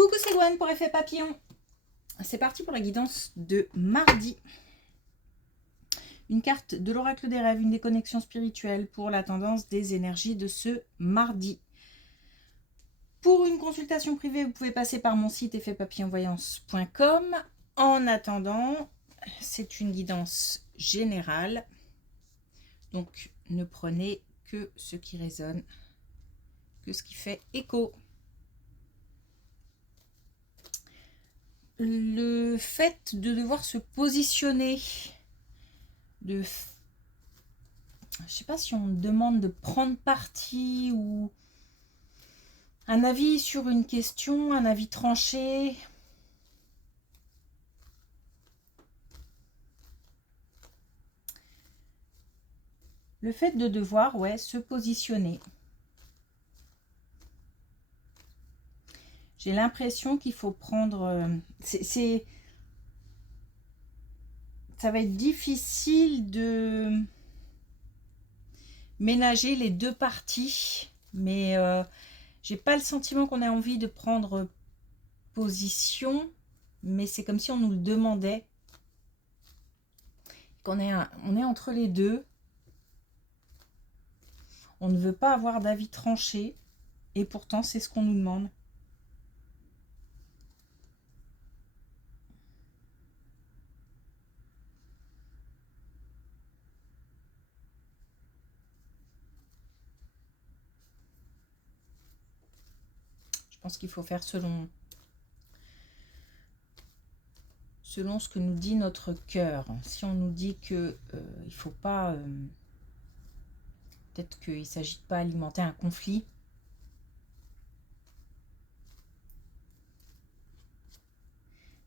Coucou, c'est Gwen pour Effet Papillon. C'est parti pour la guidance de mardi. Une carte de l'oracle des rêves, une déconnexion spirituelle pour la tendance des énergies de ce mardi. Pour une consultation privée, vous pouvez passer par mon site effetpapillonvoyance.com. En attendant, c'est une guidance générale. Donc, ne prenez que ce qui résonne, que ce qui fait écho. Le fait de devoir se positionner, je sais pas si on me demande de prendre parti ou un avis sur une question, un avis tranché. Le fait de devoir, ouais, se positionner. J'ai l'impression qu'il faut prendre... ça va être difficile de ménager les deux parties, mais j'ai pas le sentiment qu'on ait envie de prendre position, mais c'est comme si on nous le demandait, qu'on est, on est entre les deux. On ne veut pas avoir d'avis tranché, et pourtant c'est ce qu'on nous demande. Je pense qu'il faut faire selon ce que nous dit notre cœur. Si on nous dit que il faut pas, peut-être qu'il ne s'agit de pas alimenter un conflit,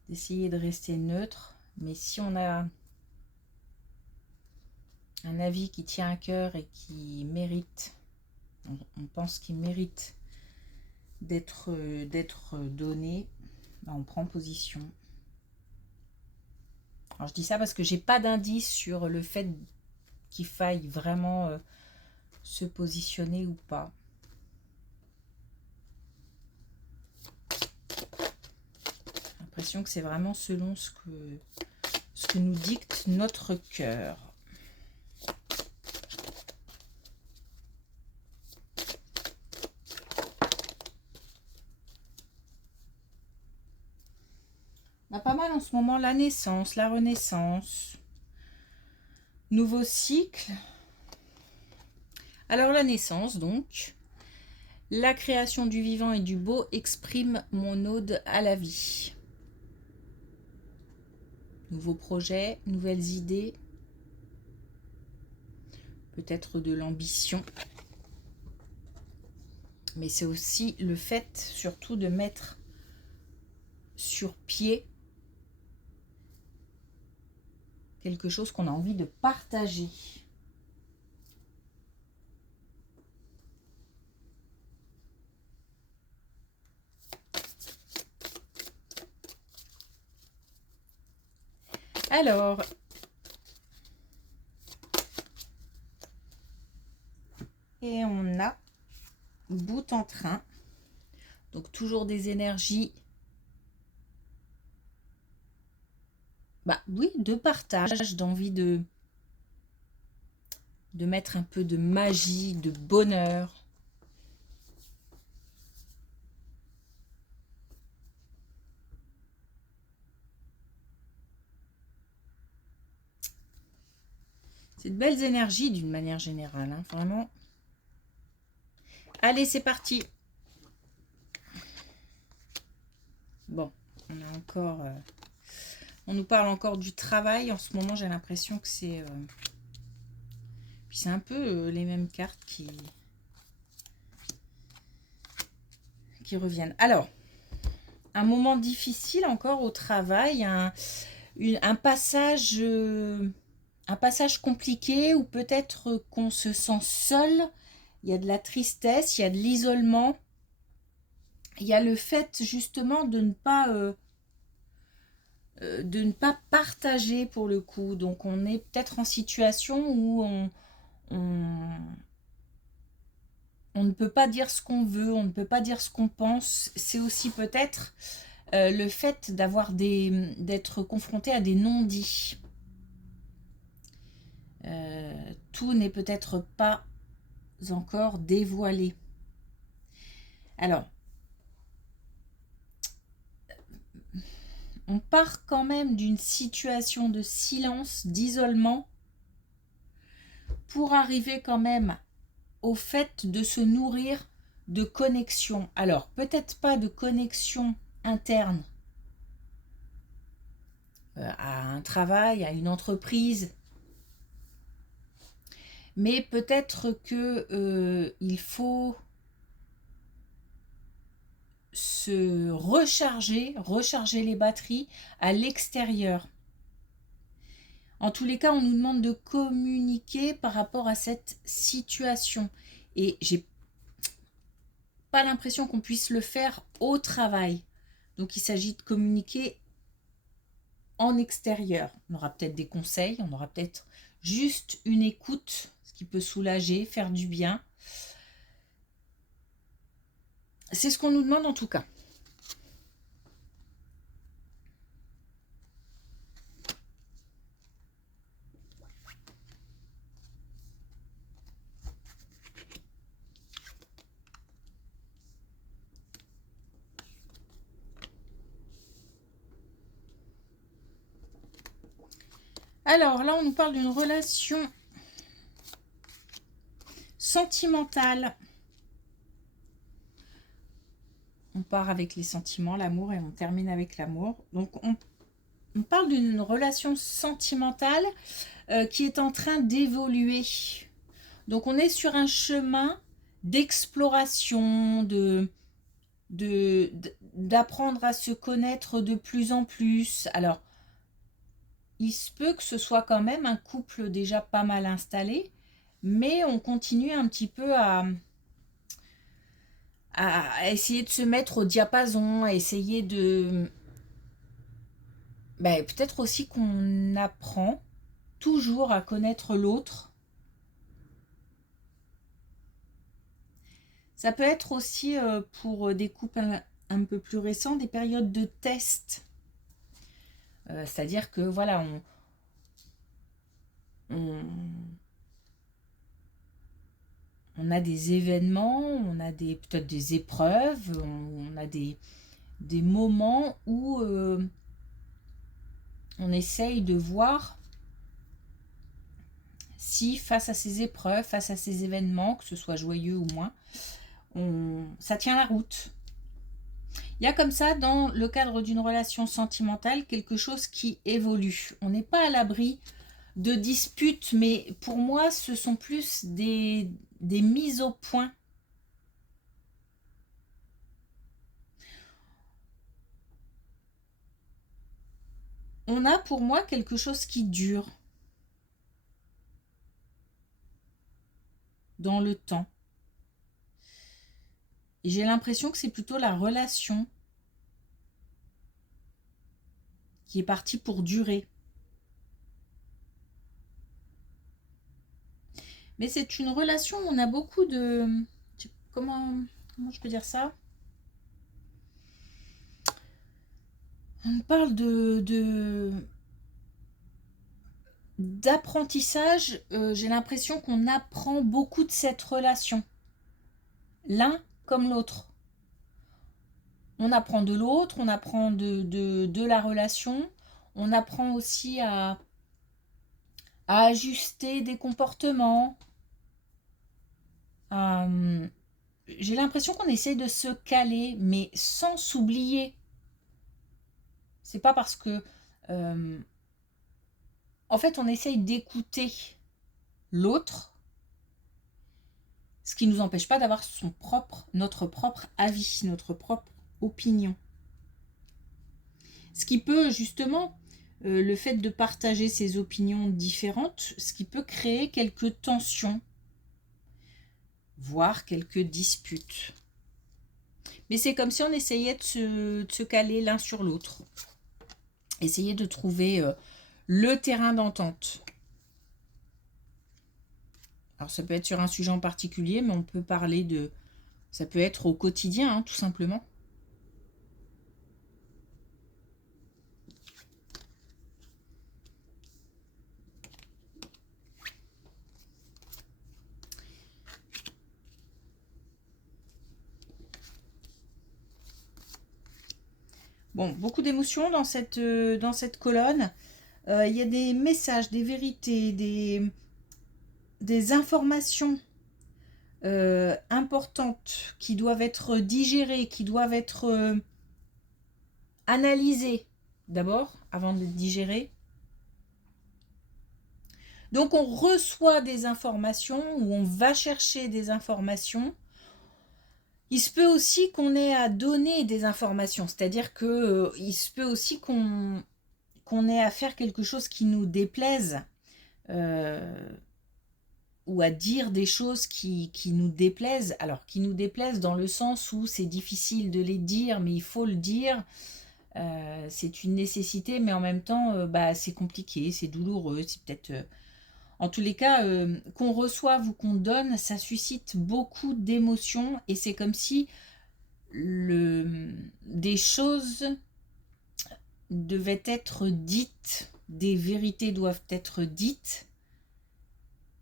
d'essayer de rester neutre. Mais si on a un avis qui tient à cœur et qui mérite, on pense qu'il mérite d'être donné, ben on prend position. Alors je dis ça parce que j'ai pas d'indice sur le fait qu'il faille vraiment se positionner ou pas. J'ai l'impression que c'est vraiment selon ce que nous dicte notre cœur. On a pas mal en ce moment la naissance, la renaissance, nouveau cycle. Alors la naissance donc, la création du vivant et du beau exprime mon ode à la vie. Nouveaux projets, nouvelles idées, peut-être de l'ambition. Mais c'est aussi le fait surtout de mettre sur pied quelque chose qu'on a envie de partager. Alors, et on a bout en train, donc toujours des énergies, oui, de partage, d'envie de mettre un peu de magie, de bonheur. C'est de belles énergies d'une manière générale, hein, vraiment. Allez, c'est parti. Bon, on a encore... on nous parle encore du travail. En ce moment, j'ai l'impression que c'est... puis c'est un peu les mêmes cartes qui reviennent. Alors, un moment difficile encore au travail, un passage compliqué où peut-être qu'on se sent seul. Il y a de la tristesse, il y a de l'isolement. Il y a le fait justement de ne pas partager pour le coup. Donc on est peut-être en situation où on ne peut pas dire ce qu'on veut, on ne peut pas dire ce qu'on pense. C'est aussi peut-être le fait d'être confronté à des non-dits. Tout n'est peut-être pas encore dévoilé. Alors, on part quand même d'une situation de silence, d'isolement, pour arriver quand même au fait de se nourrir de connexion. Alors, peut-être pas de connexion interne à un travail, à une entreprise, mais peut-être que il faut se recharger les batteries à l'extérieur. En tous les cas, on nous demande de communiquer par rapport à cette situation. Et j'ai pas l'impression qu'on puisse le faire au travail. Donc il s'agit de communiquer en extérieur. On aura peut-être des conseils, on aura peut-être juste une écoute, ce qui peut soulager, faire du bien. C'est ce qu'on nous demande en tout cas. Alors là, on nous parle d'une relation sentimentale. On part avec les sentiments, l'amour, et on termine avec l'amour. Donc on parle d'une relation sentimentale qui est en train d'évoluer. Donc on est sur un chemin d'exploration, d'apprendre à se connaître de plus en plus. Alors, il se peut que ce soit quand même un couple déjà pas mal installé, mais on continue un petit peu à essayer de se mettre au diapason, à essayer de... peut-être aussi qu'on apprend toujours à connaître l'autre. Ça peut être aussi pour des couples un peu plus récents, des périodes de test. C'est-à-dire que voilà, on a des événements, on a peut-être des épreuves, on a des moments où on essaye de voir si face à ces épreuves, face à ces événements, que ce soit joyeux ou moins, ça tient la route. Il y a comme ça, dans le cadre d'une relation sentimentale, quelque chose qui évolue. On n'est pas à l'abri de disputes, mais pour moi, ce sont plus des mises au point. On a pour moi quelque chose qui dure dans le temps. Et j'ai l'impression que c'est plutôt la relation qui est partie pour durer. Mais c'est une relation où on a beaucoup de... Comment je peux dire ça? On parle d'apprentissage. J'ai l'impression qu'on apprend beaucoup de cette relation. L'un comme l'autre. On apprend de l'autre, on apprend de la relation. On apprend aussi à ajuster des comportements. J'ai l'impression qu'on essaye de se caler, mais sans s'oublier. C'est pas parce que... en fait, on essaye d'écouter l'autre, ce qui ne nous empêche pas d'avoir notre propre avis, notre propre opinion. Ce qui peut justement, le fait de partager ces opinions différentes, ce qui peut créer quelques tensions, voire quelques disputes. Mais c'est comme si on essayait de se caler l'un sur l'autre. Essayer de trouver le terrain d'entente. Alors ça peut être sur un sujet en particulier, mais on peut parler de... Ça peut être au quotidien, hein, tout simplement. Bon, beaucoup d'émotions dans cette colonne. Il y a des messages, des vérités, des informations importantes qui doivent être digérées, qui doivent être analysées d'abord, avant de digérer. Donc on reçoit des informations ou on va chercher des informations. Il se peut aussi qu'on ait à donner des informations, c'est-à-dire que il se peut aussi qu'on ait à faire quelque chose qui nous déplaise, ou à dire des choses qui nous déplaisent. Alors, qui nous déplaisent dans le sens où c'est difficile de les dire, mais il faut le dire. C'est une nécessité, mais en même temps, bah, c'est compliqué, c'est douloureux, c'est peut-être... En tous les cas, qu'on reçoive ou qu'on donne, ça suscite beaucoup d'émotions et c'est comme si des choses devaient être dites, des vérités doivent être dites,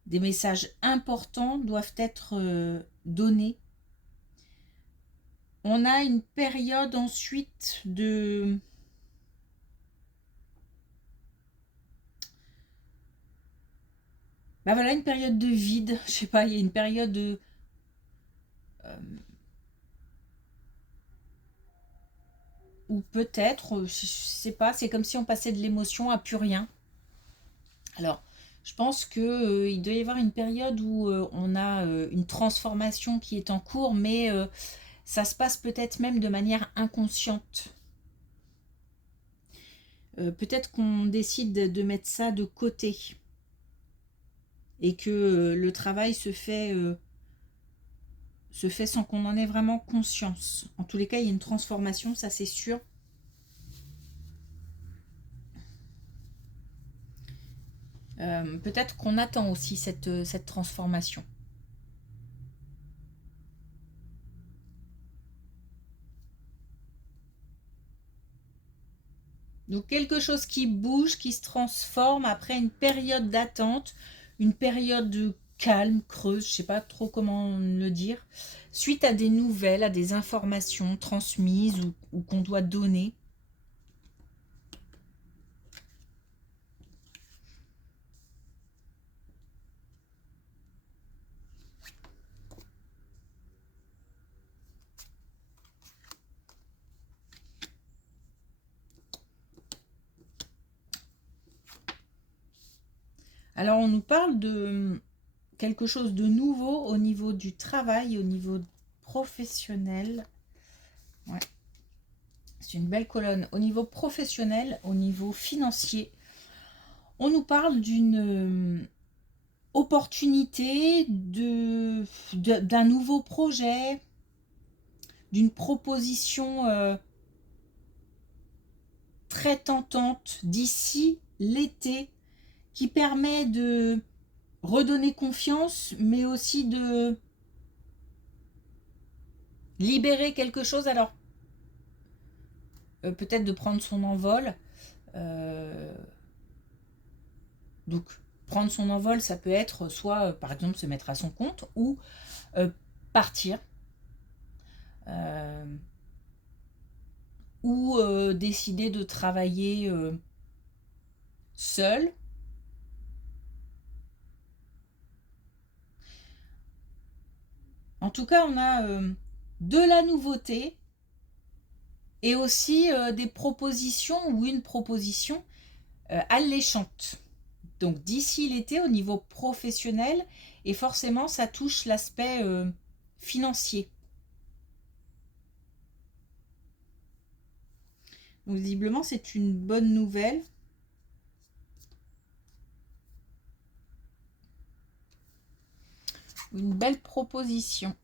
des messages importants doivent être donnés. On a une période ensuite de... Ben voilà, une période de vide, je sais pas, il y a une période de... ou peut-être, je sais pas, c'est comme si on passait de l'émotion à plus rien. Alors, je pense que il doit y avoir une période où on a une transformation qui est en cours, mais ça se passe peut-être même de manière inconsciente. Peut-être qu'on décide de mettre ça de côté et que le travail se fait sans qu'on en ait vraiment conscience. En tous les cas, il y a une transformation, ça c'est sûr. Peut-être qu'on attend aussi cette transformation. Donc quelque chose qui bouge, qui se transforme après une période d'attente, une période de calme, creuse, je ne sais pas trop comment le dire, suite à des nouvelles, à des informations transmises ou qu'on doit donner. Alors on nous parle de quelque chose de nouveau au niveau du travail, au niveau professionnel. Ouais. C'est une belle colonne. Au niveau professionnel, au niveau financier, on nous parle d'une opportunité, d'un nouveau projet, d'une proposition très tentante d'ici l'été qui permet de redonner confiance, mais aussi de libérer quelque chose. Alors, peut-être de prendre son envol. Euh, donc, prendre son envol, ça peut être soit, par exemple, se mettre à son compte ou partir. Ou décider de travailler seul. En tout cas, on a de la nouveauté et aussi des propositions ou une proposition alléchante. Donc d'ici l'été au niveau professionnel et forcément ça touche l'aspect financier. Donc visiblement c'est une bonne nouvelle. Une belle proposition.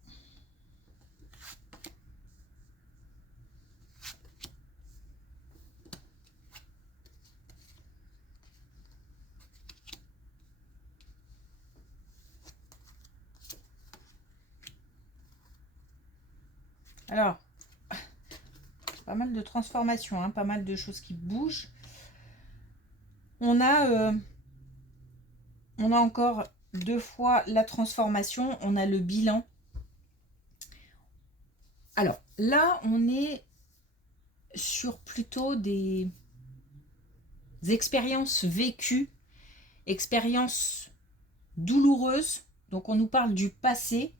Alors, pas mal de transformations, hein, pas mal de choses qui bougent. On a encore 2 fois la transformation, on a le bilan. Alors là, on est sur plutôt des expériences vécues, expériences douloureuses. Donc on nous parle du passé.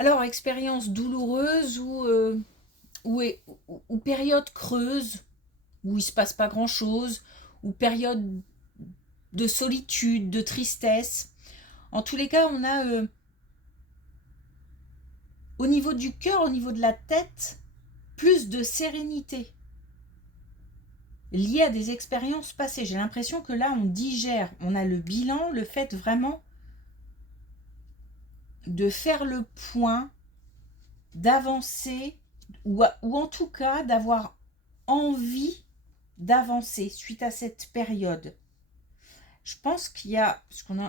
Alors, expérience douloureuse ou période creuse, où il ne se passe pas grand-chose, ou période de solitude, de tristesse. En tous les cas, on a au niveau du cœur, au niveau de la tête, plus de sérénité liée à des expériences passées. J'ai l'impression que là, on digère, on a le bilan, le fait vraiment de faire le point, d'avancer, ou en tout cas d'avoir envie d'avancer suite à cette période. Je pense qu'il y a,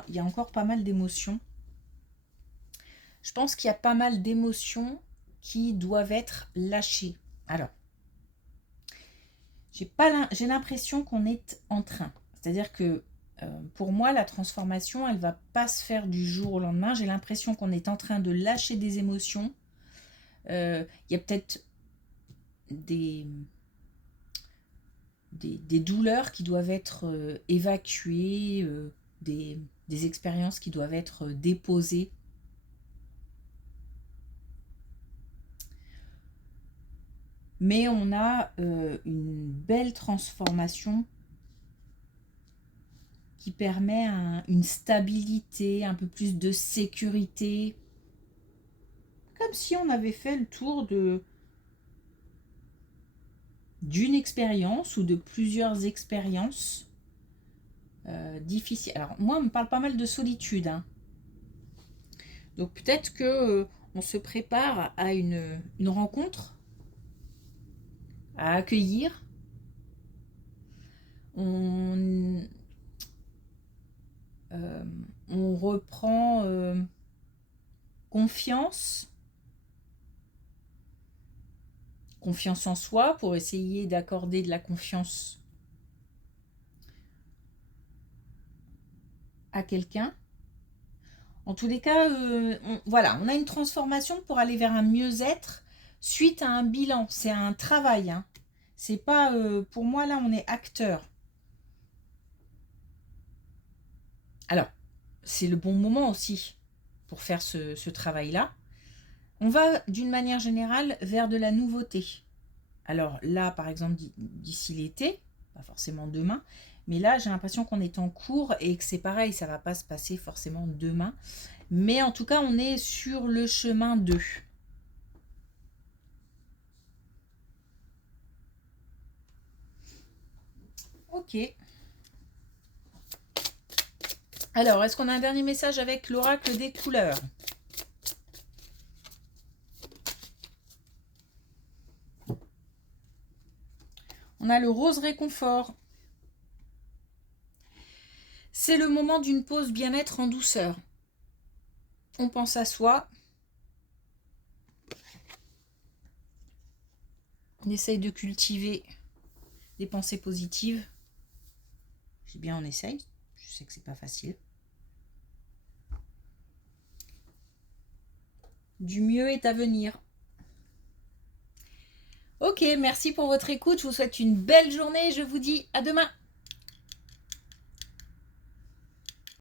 il y a encore pas mal d'émotions. Je pense qu'il y a pas mal d'émotions qui doivent être lâchées. Alors, j'ai l'impression qu'on est en train. C'est-à-dire que pour moi, la transformation, elle ne va pas se faire du jour au lendemain. J'ai l'impression qu'on est en train de lâcher des émotions. Il y a peut-être des douleurs qui doivent être évacuées, des expériences qui doivent être déposées. Mais on a une belle transformation qui permet une stabilité, un peu plus de sécurité. Comme si on avait fait le tour d'une expérience ou de plusieurs expériences difficiles. Alors moi, on me parle pas mal de solitude, hein. Donc peut-être que on se prépare à une rencontre à accueillir. On reprend confiance en soi pour essayer d'accorder de la confiance à quelqu'un. En tous les cas, voilà, on a une transformation pour aller vers un mieux-être suite à un bilan. C'est un travail, hein. C'est pas, pour moi, là, on est acteur. Alors, c'est le bon moment aussi pour faire ce travail-là. On va, d'une manière générale, vers de la nouveauté. Alors là, par exemple, d'ici l'été, pas forcément demain, mais là, j'ai l'impression qu'on est en cours et que c'est pareil, ça ne va pas se passer forcément demain. Mais en tout cas, on est sur le chemin de. Ok. Alors, est-ce qu'on a un dernier message avec l'oracle des couleurs ? On a le rose réconfort. C'est le moment d'une pause bien-être en douceur. On pense à soi. On essaye de cultiver des pensées positives. Je dis bien on essaye. Je sais que c'est pas facile. Du mieux est à venir. Ok, merci pour votre écoute. Je vous souhaite une belle journée et je vous dis à demain.